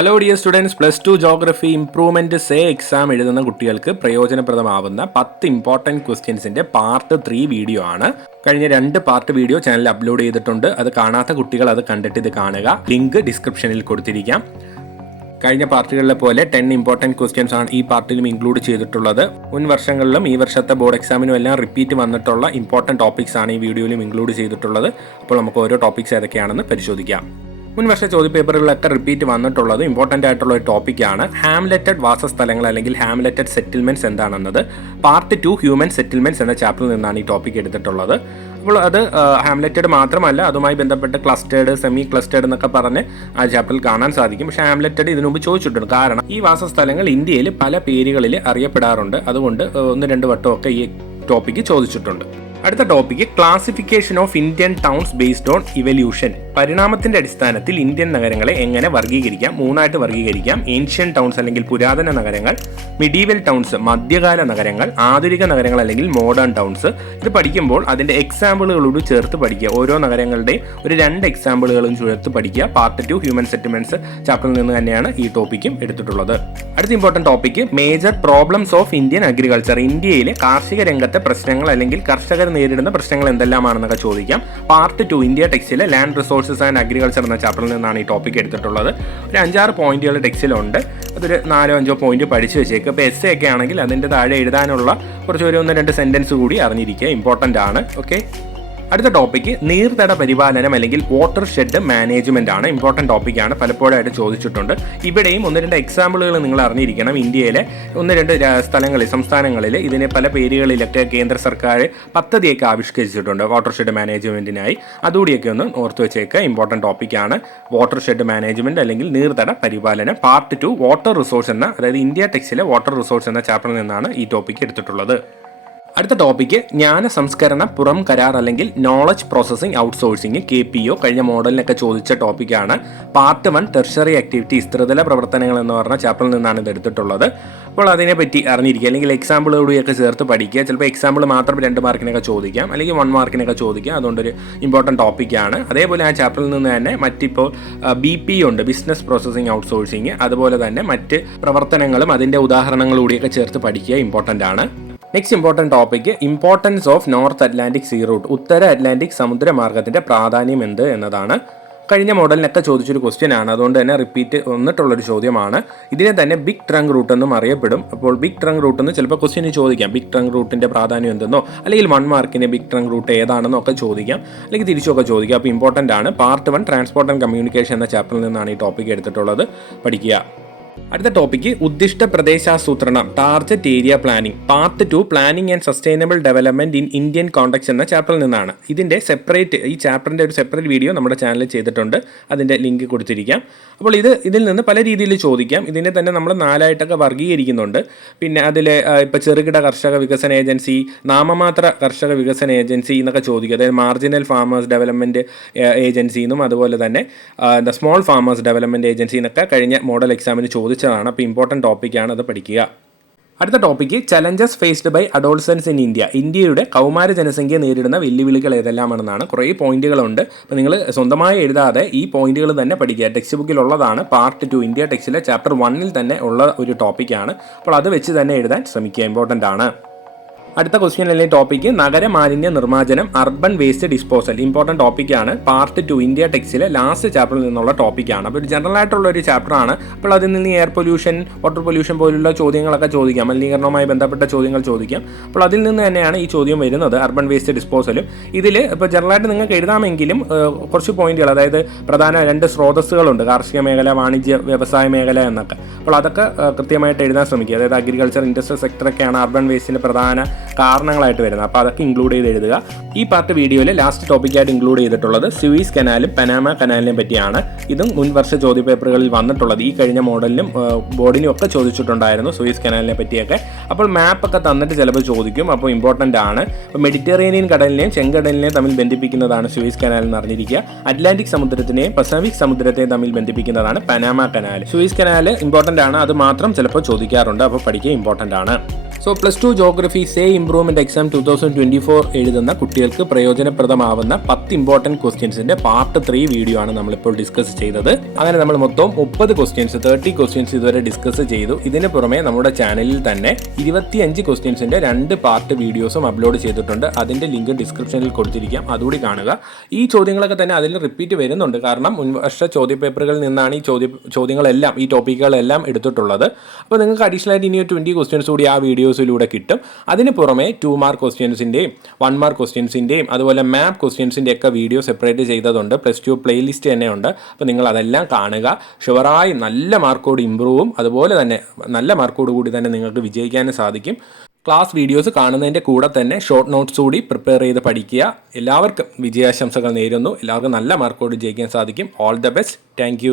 Hello dear students, +2 geography improvement exam എഴുതുന്ന കുട്ടികൾക്ക് പ്രയോജനപ്രദമാവുന്ന 10 important ക്വസ്റ്റ്യൻസിൻ്റെ part 3 video ആണ്. കഴിഞ്ഞ 2 പാർട്ട് വീഡിയോ ചാനലിൽ അപ്ലോഡ് ചെയ്തിട്ടുണ്ട്. അത് കാണാത്ത കുട്ടികൾ അത് കണ്ടിട്ട് ഇത് കാണുക. ലിങ്ക് ഡിസ്ക്രിപ്ഷനിൽ കൊടുത്തിരിക്കാം. കഴിഞ്ഞ പാർട്ടുകളിലെ പോലെ 10 ഇമ്പോർട്ടൻറ്റ് ക്വസ്റ്റ്യൻസ് ആണ് ഈ പാർട്ടിലും ഇൻക്ലൂഡ് ചെയ്തിട്ടുള്ളത്. മുൻ വർഷങ്ങളിലും ഈ വർഷത്തെ ബോർഡ് എക്സാമിനും എല്ലാം റിപ്പീറ്റ് വന്നിട്ടുള്ള ഇമ്പോർട്ടൻറ്റ് ടോപ്പിക്സ് ആണ് ഈ വീഡിയോയിലും ഇൻക്ലൂഡ് ചെയ്തിട്ടുള്ളത്. അപ്പോൾ നമുക്ക് ഓരോ ടോപ്പിക്സ് ഏതൊക്കെയാണെന്ന് പരിശോധിക്കാം. മുൻ വർഷ ചോദ്യപേപ്പറുകളിലൊക്കെ റിപ്പീറ്റ് വന്നിട്ടുള്ളത് ഇമ്പോർട്ടൻ്റ് ആയിട്ടുള്ള ഒരു ടോപ്പിക്കാണ് ഹാംലെറ്റഡ് വാസസ്ഥലങ്ങൾ അല്ലെങ്കിൽ ഹാംലെറ്റഡ് സെറ്റിൽമെൻറ്റ്സ് എന്താണെന്നത്. പാർട്ട് 2 ഹ്യൂമൻ സെറ്റിൽമെൻറ്റ്സ് എന്ന ചാപ്റ്ററിൽ നിന്നാണ് ഈ ടോപ്പിക് എടുത്തിട്ടുള്ളത്. അപ്പോൾ അത് ഹാംലെറ്റഡ് മാത്രമല്ല, അതുമായി ബന്ധപ്പെട്ട് ക്ലസ്റ്റേഡ്, സെമി ക്ലസ്റ്റേഡ് എന്നൊക്കെ പറഞ്ഞ് ആ ചാപ്റ്ററിൽ കാണാൻ സാധിക്കും. പക്ഷേ ഹാംലെറ്റഡ് ഇതിനു മുമ്പ് ചോദിച്ചിട്ടുണ്ട്. കാരണം ഈ വാസസ്ഥലങ്ങൾ ഇന്ത്യയിൽ പല പേരുകളിൽ അറിയപ്പെടാറുണ്ട്. അതുകൊണ്ട് 1-2 വട്ടമൊക്കെ ഈ ടോപ്പിക്ക് ചോദിച്ചിട്ടുണ്ട്. അടുത്ത topic classification of Indian towns based on evolution. പരിണാമത്തിന്റെ അടിസ്ഥാനത്തിൽ ഇന്ത്യൻ നഗരങ്ങളെ എങ്ങനെ വർഗീകരിക്കാം? 3 വർഗീകരിക്കാം. ഏൻഷ്യൻ ടൗൺസ് അല്ലെങ്കിൽ പുരാതന നഗരങ്ങൾ, മിഡീവൽ ടൗൺസ് മധ്യകാല നഗരങ്ങൾ, ആധുനിക നഗരങ്ങൾ അല്ലെങ്കിൽ മോഡേൺ ടൗൺസ്. ഇത് പഠിക്കുമ്പോൾ അതിന്റെ എക്സാമ്പിളുകളോട് ചേർത്ത് പഠിക്കുക. ഓരോ നഗരങ്ങളുടെയും ഒരു 2 എക്സാമ്പിളുകളും ചേർത്ത് പഠിക്കുക. പാർട്ട് 2 ഹ്യൂമൻ സെറ്റിൽമെന്റ്സ് ചാപ്റ്ററിൽ നിന്ന് തന്നെയാണ് ഈ ടോപ്പിക്കും എടുത്തിട്ടുള്ളത്. അടുത്ത important topic major problems of Indian agriculture. ഇന്ത്യയിലെ കാർഷിക രംഗത്തെ പ്രശ്നങ്ങൾ അല്ലെങ്കിൽ കർഷകർ നേരിടുന്ന പ്രശ്നങ്ങൾ എന്തെല്ലാമാണെന്നൊക്കെ ചോദിക്കാം. പാർട്ട് 2 ഇന്ത്യ ടെക്സ്റ്റിലെ ലാൻഡ് റിസോഴ്സസ് ആൻഡ് അഗ്രികൾച്ചർ എന്ന ചാപ്റ്ററിൽ നിന്നാണ് ഈ ടോപ്പിക് എടുത്തിട്ടുള്ളത്. ഒരു 5-6 പോയിന്റുകൾ ടെക്സ്റ്റിലുണ്ട്. അതൊരു 4-5 പോയിന്റ് പഠിച്ചു വെച്ചേക്കുക. ഇപ്പോൾ എസ് ഒക്കെ ആണെങ്കിൽ അതിൻ്റെ താഴെ എഴുതാനുള്ള കുറച്ച് 1-2 സെൻറ്റൻസ് കൂടി അറിഞ്ഞിരിക്കുക. ഇമ്പോർട്ടൻ്റ് ആണ്. ഓക്കെ, അടുത്ത ടോപ്പിക്ക് നീർത്തട പരിപാലനം അല്ലെങ്കിൽ വാട്ടർ ഷെഡ് മാനേജ്മെന്റ് ആണ്. ഇമ്പോർട്ടൻറ്റ് ടോപ്പിക്കാണ്, പലപ്പോഴായിട്ട് ചോദിച്ചിട്ടുണ്ട്. ഇവിടെയും 1-2 എക്സാമ്പിളുകൾ നിങ്ങൾ അറിഞ്ഞിരിക്കണം. ഇന്ത്യയിലെ 1-2 സ്ഥലങ്ങളിൽ, സംസ്ഥാനങ്ങളിൽ ഇതിനെ പല പേരുകളിലൊക്കെ കേന്ദ്ര സർക്കാർ പദ്ധതിയൊക്കെ ആവിഷ്കരിച്ചിട്ടുണ്ട് വാട്ടർ ഷെഡ് മാനേജ്മെന്റിനായി. അതുകൂടിയൊക്കെ ഒന്ന് ഓർത്ത് വെച്ചേക്കുക. ഇമ്പോർട്ടൻറ്റ് ടോപ്പിക്കാണ് വാട്ടർ ഷെഡ് മാനേജ്മെന്റ് അല്ലെങ്കിൽ നീർത്തട പരിപാലനം. പാർട്ട് 2 വാട്ടർ റിസോഴ്സ് എന്ന, അതായത് ഇന്ത്യ ടെക്സ്റ്റിലെ വാട്ടർ റിസോഴ്സ് എന്ന ചാപ്റ്ററിൽ നിന്നാണ് ഈ ടോപ്പിക്ക് എടുത്തിട്ടുള്ളത്. അടുത്ത ടോപ്പിക്ക് ജ്ഞാന സംസ്കരണ പുറം കരാർ അല്ലെങ്കിൽ നോളജ് പ്രോസസ്സിംഗ് ഔട്ട്സോഴ്സിംഗ് KPO. കഴിഞ്ഞ മോഡലിനൊക്കെ ചോദിച്ച ടോപ്പിക്കാണ്. പാർട്ട് 1 ടെർഷറി ആക്ടിവിറ്റീസ് ത്രിതല പ്രവർത്തനങ്ങൾ എന്ന് പറഞ്ഞ ചാപ്റ്ററിൽ നിന്നാണ് ഇത് എടുത്തിട്ടുള്ളത്. അപ്പോൾ അതിനെപ്പറ്റി അറിഞ്ഞിരിക്കുക അല്ലെങ്കിൽ എക്സാമ്പിളുകൂടിയൊക്കെ ചേർത്ത് പഠിക്കുക. ചിലപ്പോൾ എക്സാമ്പിൾ മാത്രം 2 മാർക്കിനൊക്കെ ചോദിക്കാം അല്ലെങ്കിൽ 1 മാർക്കിനൊക്കെ ചോദിക്കാം. അതുകൊണ്ടൊരു ഇമ്പോർട്ടൻറ്റ് ടോപ്പിക്കാണ്. അതേപോലെ ആ ചാപ്റ്ററിൽ നിന്ന് തന്നെ മറ്റിപ്പോൾ BPO ഉണ്ട്, ബിസിനസ് പ്രോസസ്സിംഗ് ഔട്ട്സോഴ്സിംഗ്. അതുപോലെ തന്നെ മറ്റ് പ്രവർത്തനങ്ങളും അതിൻ്റെ ഉദാഹരണങ്ങളൂടിയൊക്കെ ചേർത്ത് പഠിക്കുക. ഇമ്പോർട്ടൻ്റ് ആണ്. Next important topic importance of north Atlantic sea route. ഉത്തര അറ്റ്ലാന്റിക് സമുദ്രമാർഗത്തിൻ്റെ പ്രാധാന്യം എന്ത് എന്നതാണ്. കഴിഞ്ഞ മോഡലിനൊക്കെ ചോദിച്ചൊരു ക്വസ്റ്റ്യൻ ആണ്. അതുകൊണ്ട് തന്നെ റിപ്പീറ്റ് വന്നിട്ടുള്ളൊരു ചോദ്യമാണ്. ഇതിനെ തന്നെ ബിഗ് ട്രങ്ക് റൂട്ട് എന്നും അറിയപ്പെടും. അപ്പോൾ ബിഗ് ട്രങ്ക് റൂട്ട് എന്ന് ചിലപ്പോൾ ക്വസ്റ്റ്യന് ചോദിക്കാം. ബിഗ് ട്രങ്ക് റൂട്ടിൻ്റെ പ്രാധാന്യം എന്തെന്നോ അല്ലെങ്കിൽ 1 മാർക്കിന് ബിഗ് ട്രങ്ക് റൂട്ട് ഏതാണെന്നോ ഒക്കെ ചോദിക്കാം, അല്ലെങ്കിൽ തിരിച്ചൊക്കെ ചോദിക്കാം. അപ്പോൾ ഇമ്പോർട്ടൻ്റ് ആണ്. പാർട്ട് 1 ട്രാൻസ്പോർട്ട് ആൻഡ് കമ്മ്യൂണിക്കേഷൻ എന്ന ചാപ്റ്ററിൽ നിന്നാണ് ഈ ടോപ്പിക്ക് എടുത്തിട്ടുള്ളത്. പഠിക്കുക. അടുത്ത ടോപ്പിക്ക് ഉദ്ദിഷ്ട പ്രദേശാസൂത്രണം target area planning. Part 2 planning and sustainable development in Indian context എന്ന ചാപ്റ്ററിൽ നിന്നാണ്. ഇതിൻ്റെ ഈ ചാപ്റ്ററിൻ്റെ ഒരു സെപ്പറേറ്റ് വീഡിയോ നമ്മുടെ ചാനലിൽ ചെയ്തിട്ടുണ്ട്. അതിൻ്റെ ലിങ്ക് കൊടുത്തിരിക്കാം. അപ്പോൾ ഇതിൽ നിന്ന് പല രീതിയിൽ ചോദിക്കാം. ഇതിനെ തന്നെ നമ്മൾ 4 വർഗീകരിക്കുന്നുണ്ട്. പിന്നെ അതിൽ ഇപ്പോൾ ചെറുകിട കർഷക വികസന ഏജൻസി, നാമമാത്ര കർഷക വികസന ഏജൻസി എന്നൊക്കെ ചോദിക്കും. അതായത് മാർജിനൽ ഫാമേഴ്സ് ഡെവലപ്മെൻറ്റ് ഏജൻസി എന്നും അതുപോലെ തന്നെ സ്മോൾ ഫാമേഴ്സ് ഡെവലപ്മെൻറ്റ് ഏജൻസി എന്നൊക്കെ കഴിഞ്ഞ മോഡൽ എക്സാമിന് ചോദിച്ചതാണ്. അപ്പോൾ ഇമ്പോർട്ടൻറ്റ് ടോപ്പിക്കാണ്, അത് പഠിക്കുക. അടുത്ത topic challenges faced by adolescence in India. ഇന്ത്യയുടെ കൗമാര ജനസംഖ്യ നേരിടുന്ന വെല്ലുവിളികൾ ഏതെല്ലാമാണെന്നാണ്. കുറേ പോയിന്റുകളുണ്ട്. അപ്പോൾ നിങ്ങൾ സ്വന്തമായി എഴുതാതെ ഈ പോയിന്റുകൾ തന്നെ പഠിക്കുക. ടെക്സ്റ്റ് ബുക്കിലുള്ളതാണ്. പാർട്ട് 2 ഇന്ത്യ ടെക്സ്റ്റിലെ ചാപ്റ്റർ 1 തന്നെ ഉള്ള ഒരു ടോപ്പിക്കാണ്. അപ്പോൾ അത് വെച്ച് തന്നെ എഴുതാൻ ശ്രമിക്കുക. ഇമ്പോർട്ടൻ്റ് ആണ്. അടുത്ത ക്വസ്റ്റ്യൻ അല്ലെങ്കിൽ ടോപ്പിക്ക് നഗരമാലിന്യ നിർമ്മാർജ്ജനം അർബൻ വേസ്റ്റ് ഡിസ്പോസൽ. ഇമ്പോർട്ടൻറ്റ് ടോപ്പിക്കാണ്. പാർട്ട് 2 ഇന്ത്യ ടെക്സ്റ്റിലെ ലാസ്റ്റ് ചാപ്റ്ററിൽ നിന്നുള്ള ടോപ്പിക്കാണ്. അപ്പോൾ ഒരു ജനറൽ ആയിട്ടുള്ള ഒരു ചാപ്റ്ററാണ്. അപ്പോൾ അതിൽ നിന്ന് എയർ പൊല്യൂഷൻ, വാട്ടർ പൊല്യൂഷൻ പോലുള്ള ചോദ്യങ്ങളൊക്കെ ചോദിക്കാം. മലിനീകരണവുമായി ബന്ധപ്പെട്ട ചോദ്യങ്ങൾ ചോദിക്കാം. അപ്പോൾ അതിൽ നിന്ന് തന്നെയാണ് ഈ ചോദ്യം വരുന്നത്, അർബൻ വേസ്റ്റ് ഡിസ്പോസലും. ഇതിൽ ഇപ്പോൾ ജനറലായിട്ട് നിങ്ങൾക്ക് എഴുതാമെങ്കിലും കുറച്ച് പോയിന്റുകൾ, അതായത് പ്രധാന 2 സ്രോതസ്സുകളുണ്ട്, കാർഷിക മേഖല, വാണിജ്യ വ്യവസായ മേഖല എന്നൊക്കെ. അപ്പോൾ അതൊക്കെ കൃത്യമായിട്ട് എഴുതാൻ ശ്രമിക്കുക. അതായത് അഗ്രികൾച്ചർ, ഇൻഡസ്ട്രിയൽ സെക്ടറൊക്കെയാണ് അർബൻ വേസ്റ്റിൻ്റെ പ്രധാന കാരണങ്ങളായിട്ട് വരുന്നത്. അപ്പോൾ അതൊക്കെ ഇൻക്ലൂഡ് ചെയ്ത് എഴുതുക. ഈ പാർട്ട് വീഡിയോയിൽ ലാസ്റ്റ് ടോപ്പിക്കായിട്ട് ഇൻക്ലൂഡ് ചെയ്തിട്ടുള്ളത് സൂയിസ് കനാലും പനാമ കനാലിനെ പറ്റിയാണ്. ഇതും മുൻവർഷ ചോദ്യപേപ്പറുകളിൽ വന്നിട്ടുള്ളത്. ഈ കഴിഞ്ഞ മോഡലിനും ബോർഡിനും ഒക്കെ ചോദിച്ചിട്ടുണ്ടായിരുന്നു സൂയിസ് കനാലിനെ പറ്റിയൊക്കെ. അപ്പോൾ മാപ്പൊക്കെ തന്നിട്ട് ചിലപ്പോൾ ചോദിക്കും. അപ്പോൾ ഇമ്പോർട്ടൻ്റ് ആണ്. അപ്പോൾ മെഡിറ്ററേനിയൻ കടലിനെയും ചെങ്കടലിനെയും തമ്മിൽ ബന്ധിപ്പിക്കുന്നതാണ് സൂയിസ് കനാൽ എന്ന് അറിഞ്ഞിരിക്കുക. അറ്റ്ലാന്റിക് സമുദ്രത്തിനെയും പസഫിക് സമുദ്രത്തെയും തമ്മിൽ ബന്ധിപ്പിക്കുന്നതാണ് Panama canal. Suess canal important ആണ്. അത് മാത്രം ചിലപ്പോൾ ചോദിക്കാറുണ്ട്. അപ്പോൾ പഠിക്കുക, ഇമ്പോർട്ടൻ്റ് ആണ്. So plus two geography say improvement exam 2024 എഴുതുന്ന കുട്ടികൾക്ക് പ്രയോജനപ്രദമാവുന്ന 10 ഇമ്പോർട്ടൻറ്റ് ക്വസ്റ്റ്യൻസിൻ്റെ പാർട്ട് 3 വീഡിയോ ആണ് നമ്മളിപ്പോൾ ഡിസ്കസ് ചെയ്തത്. അങ്ങനെ നമ്മൾ മൊത്തം 30 ക്വസ്റ്റ്യൻസ് ഇതുവരെ ഡിസ്കസ് ചെയ്തു. ഇതിന് പുറമെ നമ്മുടെ ചാനലിൽ തന്നെ 25 ക്വസ്റ്റ്യൻസിൻ്റെ 2 പാർട്ട് വീഡിയോസും അപ്ലോഡ് ചെയ്തിട്ടുണ്ട്. അതിൻ്റെ ലിങ്ക് ഡിസ്ക്രിപ്ഷനിൽ കൊടുത്തിരിക്കാം, അതുകൂടി കാണുക. ഈ ചോദ്യങ്ങളൊക്കെ തന്നെ അതിൽ റിപ്പീറ്റ് വരുന്നുണ്ട്, കാരണം മുൻവർഷ ചോദ്യപേപ്പറുകളിൽ നിന്നാണ് ഈ ചോദ്യങ്ങളെല്ലാം, ഈ ടോപ്പിക്കുകളെല്ലാം എടുത്തിട്ടുള്ളത്. അപ്പോൾ നിങ്ങൾക്ക് അഡീഷണൽ ആയിട്ട് ഇനി 20 ക്വസ്റ്റ്യൻസ് കൂടി ആ വീഡിയോസിലൂടെ കിട്ടും. അതിന് പുറമെ 2 മാർക്ക് ക്വസ്റ്റ്യൻസിൻ്റെയും 1 മാർക്ക് ക്വസ്റ്റ്യൻസിൻ്റെയും അതുപോലെ മാപ്പ് ക്വസ്റ്റ്യൻസിൻ്റെ ഒക്കെ വീഡിയോ സെപ്പറേറ്റ് ചെയ്തതുണ്ട്. പ്ലസ് ടു പ്ലേലിസ്റ്റ് തന്നെ ഉണ്ട്. അപ്പോൾ നിങ്ങൾ അതെല്ലാം കാണുക. ഷുവറായി നല്ല മാർക്കോട് ഇമ്പ്രൂവും അതുപോലെ തന്നെ നല്ല മാർക്കോട് കൂടി തന്നെ നിങ്ങൾക്ക് വിജയിക്കാനും സാധിക്കും. ക്ലാസ് വീഡിയോസ് കാണുന്നതിൻ്റെ കൂടെ തന്നെ ഷോർട്ട് നോട്ട്സ് കൂടി പ്രിപ്പയർ ചെയ്ത് പഠിക്കുക. എല്ലാവർക്കും വിജയാശംസകൾ നേരുന്നു. എല്ലാവർക്കും നല്ല മാർക്കോട് ജയിക്കാൻ സാധിക്കും. All the best. താങ്ക്